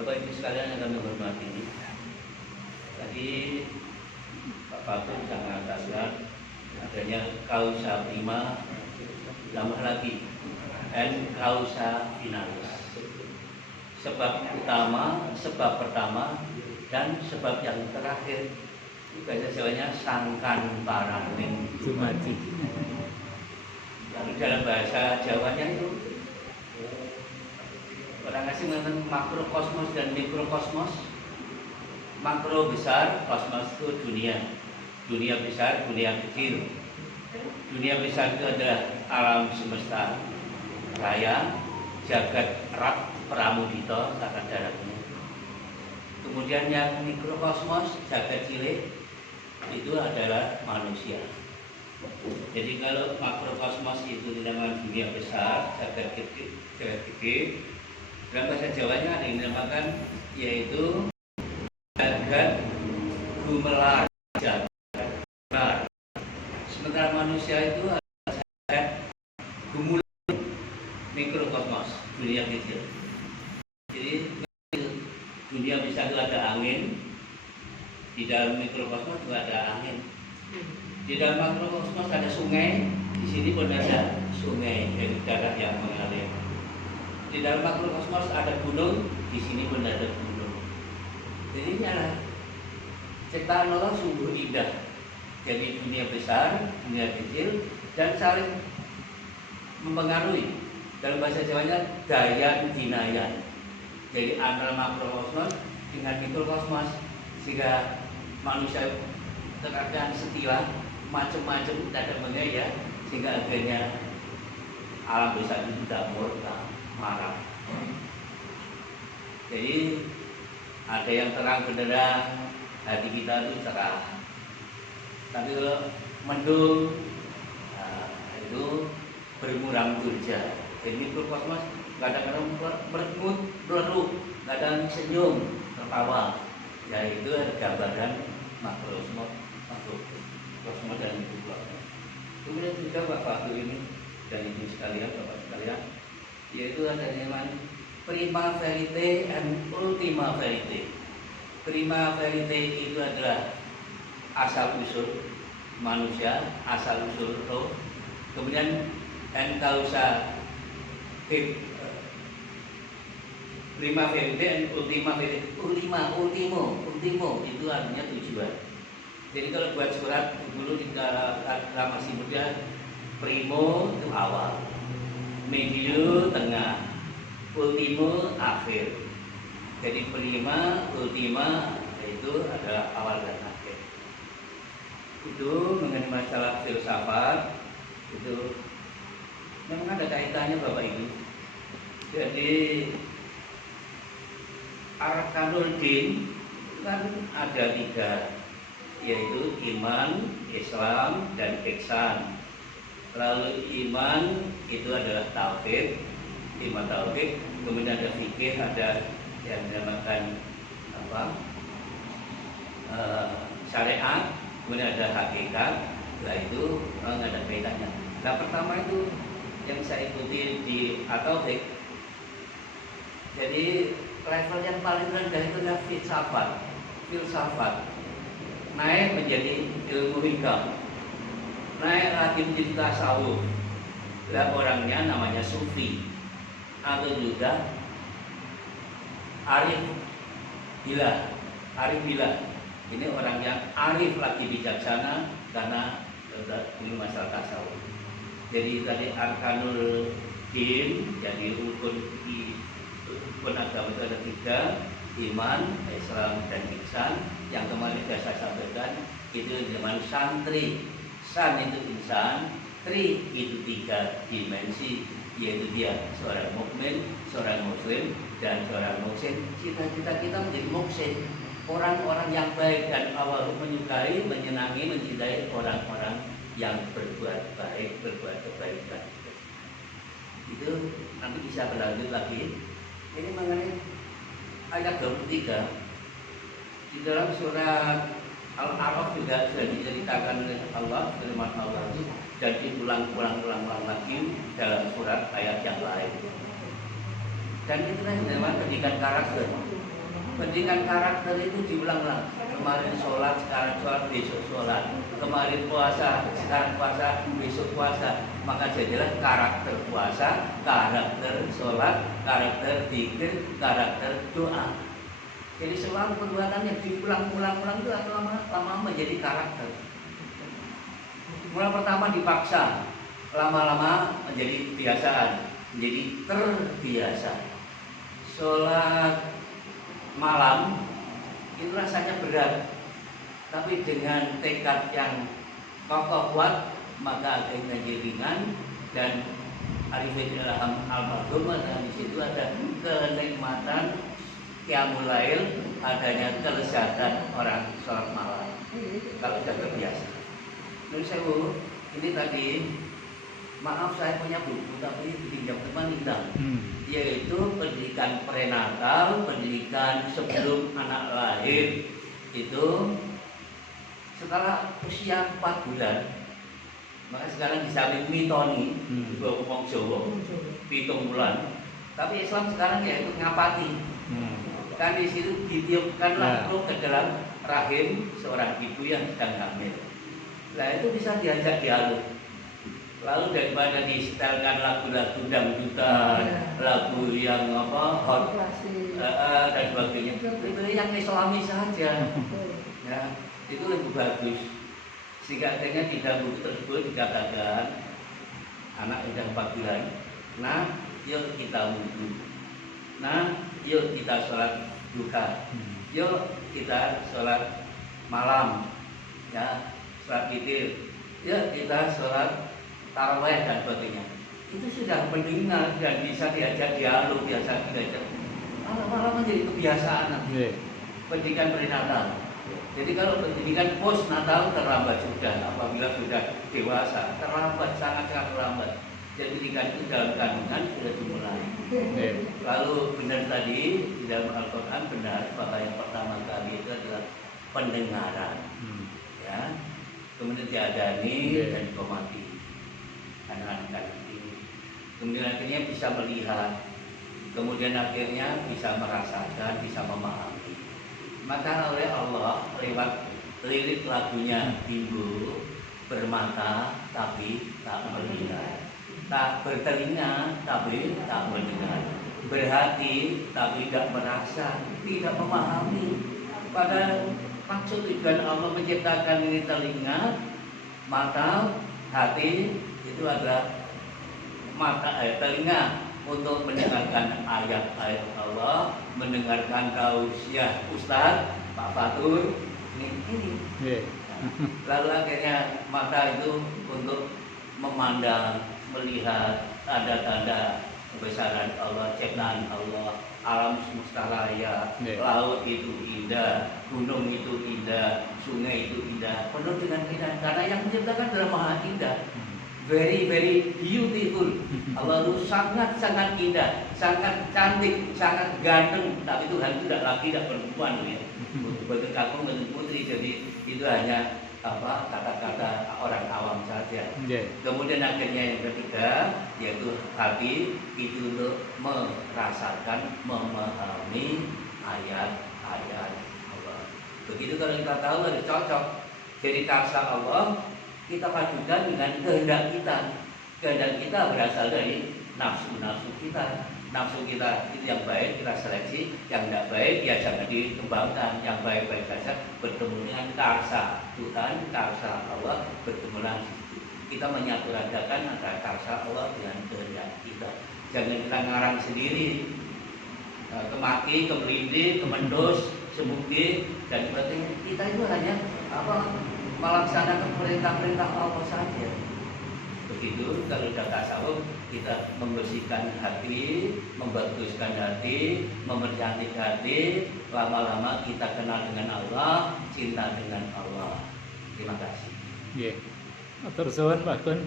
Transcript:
Bapak Ibu sekalian yang kami hormati, tadi Pak Fatul sudah mengatakan adanya kausa prima, tambah lagi and kausa finalis. Sebab utama, sebab pertama, dan sebab yang terakhir. Bahasa Jawanya sangkan paraning dumadi. Lalu dalam bahasa Jawanya itu orang asing mengatakan makrokosmos dan mikrokosmos. Makro besar, kosmos itu dunia. Dunia besar, dunia kecil. Dunia besar itu adalah alam semesta raya, jagat rak pramudita sakat daratnya. Kemudian yang mikrokosmos, jagat cilik, itu adalah manusia. Jadi kalau makrokosmos itu dinamakan dunia besar, jagat gede, dalam bahasa Jawanya ada yang dinamakan yaitu jagat gumelar, jagat gumelar. Sementara manusia itu adalah jagat gumular, mikrokosmos, dunia kecil. Jadi dunia besar itu ada angin, di dalam mikrokosmos juga ada angin. Di dalam makrokosmos ada sungai, di sini pun ada sungai dari darat yang mengalir. Di dalam makrokosmos ada gunung, di sini pun ada gunung. Jadi ini adalah ciptaan Allah sungguh indah. Jadi dunia besar, dunia kecil, dan saling mempengaruhi. Dalam bahasa Jawanya dayan dinayan. Jadi antara makrokosmos dengan mikrokosmos, sehingga manusia terkadang setia macam-macam tidak mengaya, sehingga akhirnya alam besar itu tidak murka, marah. Jadi ada yang terang benderang, hati kita itu cerah. Tapi kalau mendung, itu bermuram durja. Jadi mikrokosmos kadang-kadang merengut, berleruk, kadang senyum, tertawa. Ya itu ada gambaran makrokosmos dan mikrokosmos. Kemudian juga Pak Fatul ini dan ibu sekalian, bapak sekalian, yaitu ada namanya prima verite and ultima verite. Prima verite itu adalah asal usul manusia, asal usul roh. Kemudian and causa prima verite and ultima verite. Ultimo itu artinya tujuan. Jadi kalau buat surat dulu di dalam masih muda, primo itu awal, medio tengah, ultimo akhir. Jadi prima, ultima itu adalah awal dan akhir. Itu mengenai masalah filsafat itu memang ada kaitannya Bapak Ibu. Jadi arkanul din kan ada 3, yaitu iman, Islam, dan ihsan. Lalu iman itu adalah tauhid, iman tauhid. Kemudian ada fikih, ada yang dinamakan syariat. Kemudian ada hakikat. Nah itu nggak ada kaitannya. Nah pertama itu yang saya ikuti di tauhid. Jadi level yang paling rendah itu adalah filsafat. Naik menjadi ilmu hikam, naik lagi menjadi tasawuf. Lah orangnya namanya sufi atau juga arif bilah. Ini orang yang arif lagi bijaksana karena ini masalah tasawuf. Jadi tadi arkanul din, jadi rukun agama itu ada 3, iman, Islam, dan ihsan. Yang kemarin saya sampaikan itu zaman santri. San itu insan, tri itu 3 dimensi, yaitu dia seorang mukmin, seorang muslim, dan seorang muhsin. Cita-cita kita menjadi muhsin, orang-orang yang baik, dan Allah menyukai, menyenangi, mencintai orang-orang yang berbuat baik, berbuat kebaikan. Itu nanti bisa berlanjut lagi. Ini mengenai ayat 23 di dalam surat Al-A'raf juga sudah diceritakan oleh Allah, firman Allah itu, dan diulang-ulang lagi dalam surat ayat yang lain. Dan itu yang namanya pendidikan karakter. Pendidikan karakter itu diulang-ulang. Kemarin sholat, sekarang sholat, besok sholat. Kemarin puasa, sekarang puasa, besok puasa. Maka jadilah karakter puasa, karakter sholat, karakter zikir, karakter doa. Jadi selalu perbuatan yang diulang-ulang itu lama-lama menjadi karakter. Mulai pertama dipaksa, lama-lama menjadi kebiasaan, menjadi terbiasa. Sholat malam itu rasanya berat, tapi dengan tekad yang kokoh kuat maka akan menjadi ringan. Dan Arifin almarhum dan di situ ada kenikmatan qiyamul lail, adanya kelezatan orang sholat malam kalau sudah terbiasa. Lalu saya ini tadi, maaf saya punya buku tapi pinjam teman hilang, yaitu pendidikan prenatal, pendidikan sebelum anak lahir. Itu setelah usia 4 bulan, maka sekarang disamping mitoni, ngomong Jawa, 7 bulan. Tapi Islam sekarang yaitu ngapati. Kan di situ ditiupkanlah roh ke dalam rahim seorang ibu yang sedang hamil. Nah itu bisa diajak dialog. Lalu daripada disetelkan lagu-lagu dangdutan, lagu yang hot dan sebagainya, itu yang Islami saja. Ya, itu lebih bagus. Sehingga akhirnya di dalam buku tersebut dikatakan anak sudah 4 bulan. Nah, yuk kita wudhu. Nah, yuk kita sholat duha. Yuk kita sholat malam. Ya, sholat witir. Yuk kita sholat tarawih dan sebagainya. Itu sudah mendengar dan bisa diajak dialog, biasa diajak. Malam-malam menjadi kebiasaan. Pendidikan prenatal. Jadi kalau pendidikan postnatal terlambat sudah, apabila sudah dewasa terlambat, sangat-sangat terlambat. Jadi pendidikan itu dalam kandungan sudah dimulai. Lalu benar tadi di dalam Al-Quran benar bahwa yang pertama kali itu adalah pendengaran. Ya, kemudian diadani dan dikomati anak-anak ini. Kemudian akhirnya bisa melihat, kemudian akhirnya bisa merasakan, bisa memahami. Maka oleh Allah lewat lirik lagunya, Ibu bermata tapi tak melihat, tak bertelinga tapi tak mendengar, berhati tapi tidak merasa, tidak memahami. Pada maksud tujuan Allah menciptakan ini telinga, mata, hati itu adalah telinga untuk mendengarkan ayat-ayat Allah, mendengarkan tausiah Ustaz Pak Fatur ini. Lalu akhirnya mata itu untuk memandang, melihat tanda-tanda kebesaran Allah, ciptaan Allah, alam semesta raya, laut itu indah, gunung itu indah, sungai itu indah, penuh dengan keindahan karena yang menciptakan adalah Maha Indah. Very very beautiful. Allah itu sangat-sangat indah, sangat cantik, sangat ganteng. Tapi Tuhan itu tidak laki, tidak perempuan, ya. Bentuk kakung, bentuk putri. Jadi itu hanya kata-kata orang awam saja. Kemudian akhirnya yang ketiga yaitu hati itu untuk merasakan, memahami ayat-ayat Allah. Begitu kalau kita tahu harus cocok. Jadi karsa Allah kita padukan dengan kehendak kita. Kehendak kita berasal dari nafsu-nafsu kita. Nafsu kita itu yang baik kita seleksi, yang tidak baik ya jangan dikembangkan. Yang baik-baik saja bertemu dengan karsa Tuhan, karsa Allah, bertemulah di situ. Kita menyatu-radakan antara karsa Allah dengan kehendak kita. Jangan kita ngarang sendiri, kemaki, kemelindi, kemendus, semugi dan sebagainya. Kita itu hanya melaksanakan perintah-perintah Allah saja. Begitu kalau sudah tasawuf kita membersihkan hati, membaguskan hati, mempercantik hati, lama-lama kita kenal dengan Allah, cinta dengan Allah. Terima kasih. Nggih. Matur suwun Pak Gun.